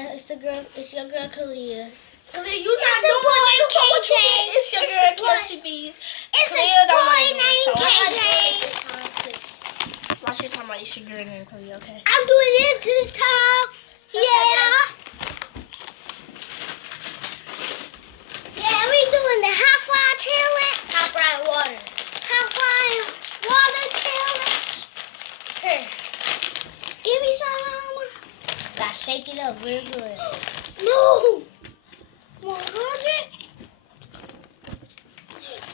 Yeah, it's your girl Kalia. Kalia, you not doing it. KJ. It's your girl Kelsey Bees. It's Kalia a boy named KJ. Why she talking about it's your girl named Kalia, okay? I'm doing it this time. Yeah. Yeah, we doing the hot fire challenge. Hot fire water. Hot fire water challenge. Here. Give me some, Mama. Gotta shake it up real good. No. 100?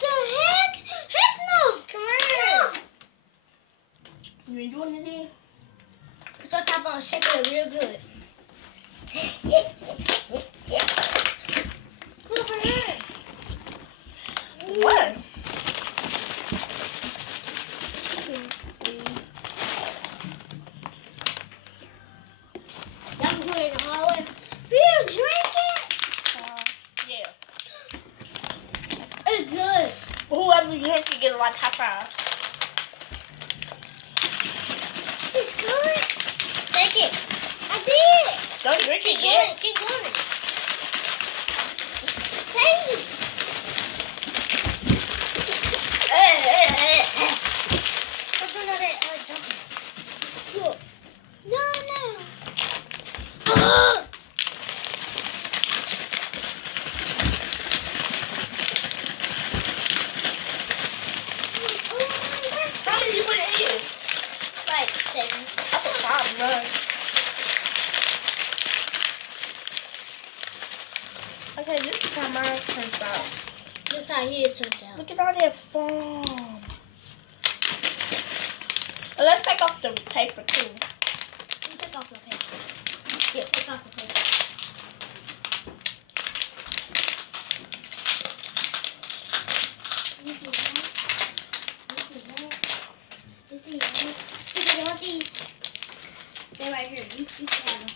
The heck? Heck no. Come here. You ain't doing it then? Put your top on, shake it up real good. Come over here. What? Y'all can put it in the hallway. Bill, drink it. Yeah. It's good. Whoever you drink can get a lot of high fives. It's good. Take it. I did. Don't drink it Keep yet. going. Keep going. Take it. Don't do none of that jumping. Look. No. How many people it is? Like 7. I put 5, right? Okay, this is how mine turns out. That's how his turned out. Look at all that foam. Well, let's take off the paper too. Take off the paper. Yeah, take off the paper. These. They're right here. You can have them.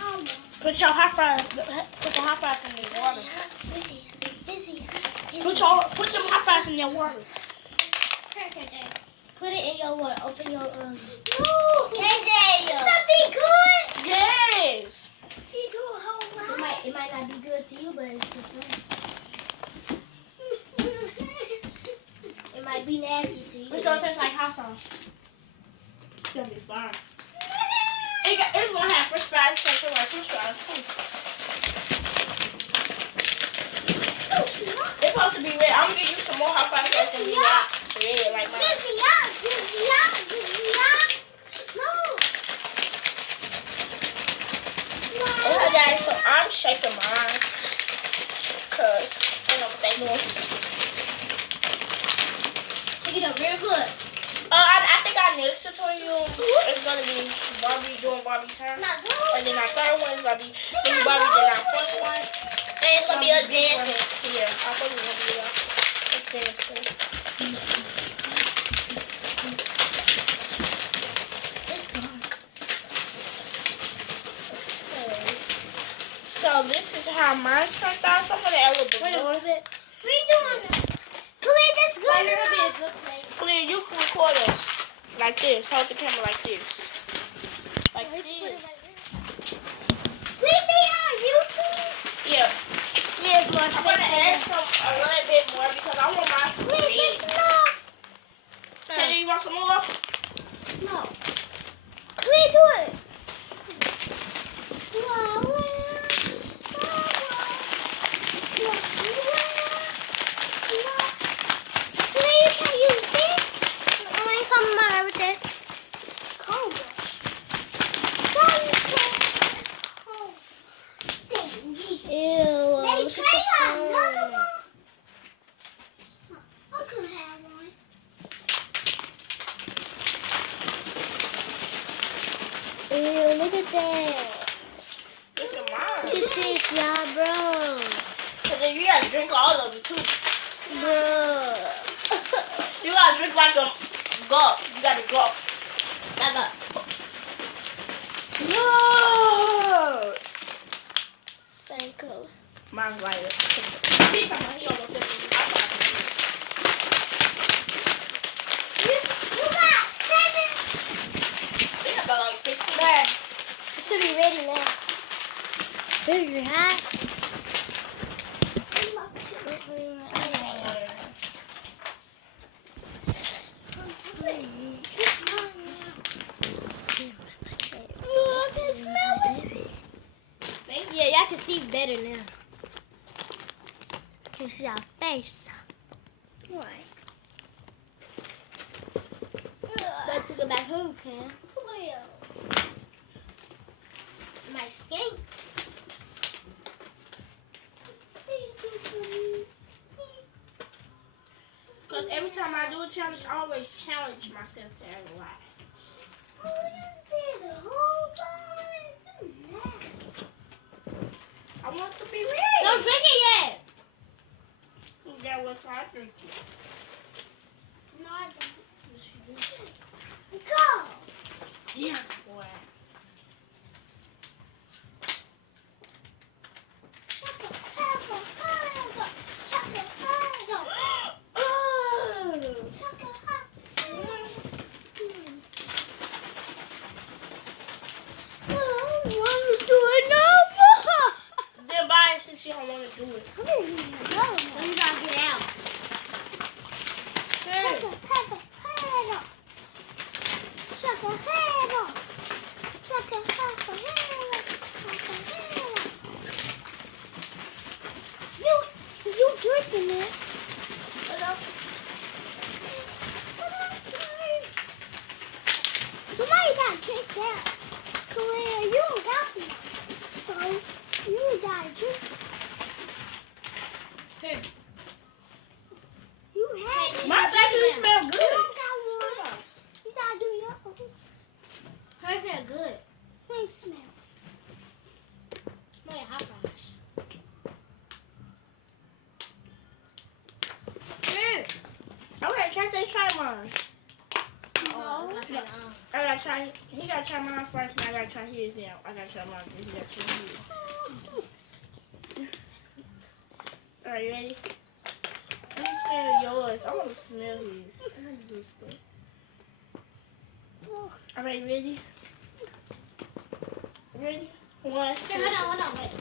Oh, no. Put your high five. Put the high five in the water. Put them high fives in your water. Here, KJ. Put it in your water. Open your No. KJ. That be good. Yes. You do a whole lot. It might not be good to you, but it's good for me. It might be nasty to you. It's gonna taste like hot sauce. It's gonna be fine. It's gonna have French fries. It's gonna taste like French fries too. It's supposed to be red. I'm gonna give you some more hot fries so it's gonna be red like mine. Okay guys, so I'm shaking mine because I know what they doing. Shake it up real good. I think our next tutorial is gonna be Barbie doing Barbie's hair. And then our third one is gonna be Barbie doing our first one. And it's gonna be us dancing. Yeah, I thought we were gonna be us dancing. It's dark. Okay. So this is how mine turned out. So I'm gonna add a little bit Wait a more. little bit. We doing this. Clear this good. Right, it'll be a good place. Clear, you can record us like this. Hold the camera like this. Like Put it this. like this. We be on YouTube. Yeah. Yes, my I'm gonna add a little bit more because I want my Wait, red. it's enough. Can you want some more? No. Clear, do it. Clear, can you use this? I ain't coming out with that. Cold brush. Ew. Hey, look try at the another phone. one. I could have one. Ew, look at that. Look at mine. Look at this, y'all, bro. Cause then you gotta drink all of it too. Bro. You gotta drink like a gulp. You gotta gulp. Like a No. same color. Mine's lighter. He's talking about he almost did it. You got 7. It's about like 15. There. It should be ready now. Very hot. Oh, I can smell it. Yeah, y'all can see better now. Can see our face. Why? Let's go back home, Cam. My skate. Because every time I do a challenge, I always challenge myself to have a lie. I want to be ready. Don't drink it yet. That was how I drink it. No, I don't. Go. Yeah, boy. Then buy it since you don't want to do it. You gotta get out. You drinking it? Somebody got kicked out. Korea, you don't got me. So you gotta drink. Here. You had it. My actually smell You good. don't got one. You gotta do your own. Hers smell good. Same smell. Smell like hot fries. Okay, can't they try mine? No. I gotta try. He gotta try mine first, and I gotta try his now. I gotta try mine, and he gotta try his. Alright, you ready? Let me smell yours. I want to smell his. Alright, ready? Ready? One, two. Hold on, wait.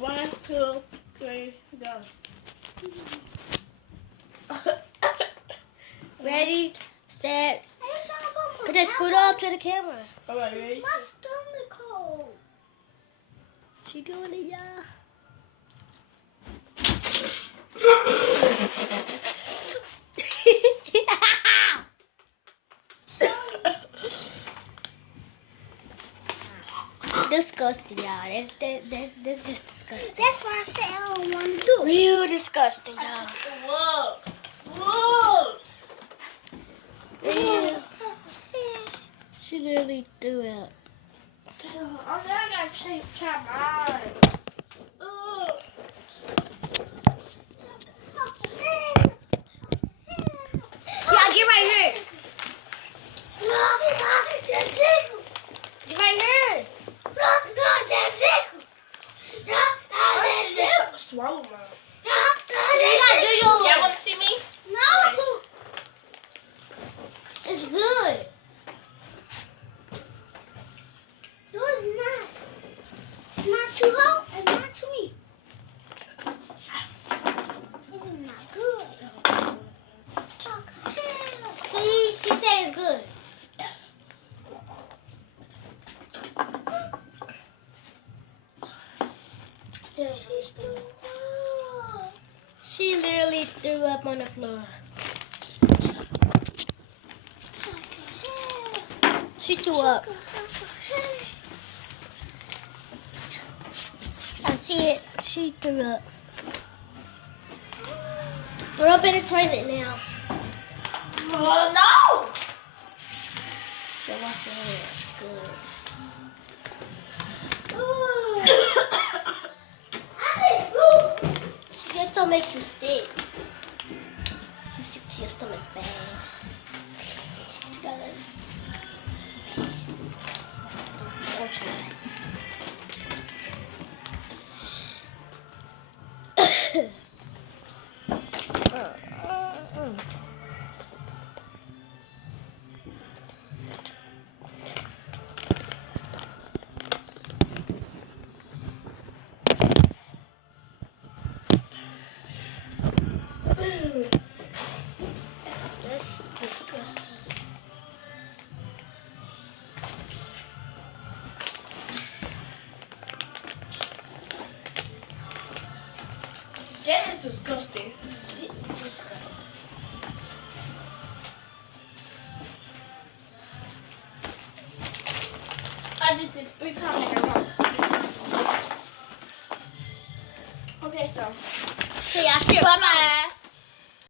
1, 2, 3, go. Ready, set. Could I scoot up to the camera? Alright, ready? My stomach cold. She doing it, y'all. Disgusting, y'all. That's just disgusting. That's why I say I don't want to do it. Real disgusting, y'all. Look! Real. She literally threw out. Oh, now I gotta try mine. Ugh. Yeah, get right here. Get right here. Swallow mine. You gotta do yours. Y'all want to see me? No. It's good. No, it's not. It's not too hot and not too meat. This is not good. See, she said it's good. She literally threw up on the floor. She threw up. I see it. She threw up. We're up in the toilet now. Oh, no! So wash your hands. Good. She just don't make you sick. You sick to your stomach bad. You gotta. Or try. That is disgusting. Disgusting. I did this 3 times in a row. Okay, so. See y'all soon. Bye bye.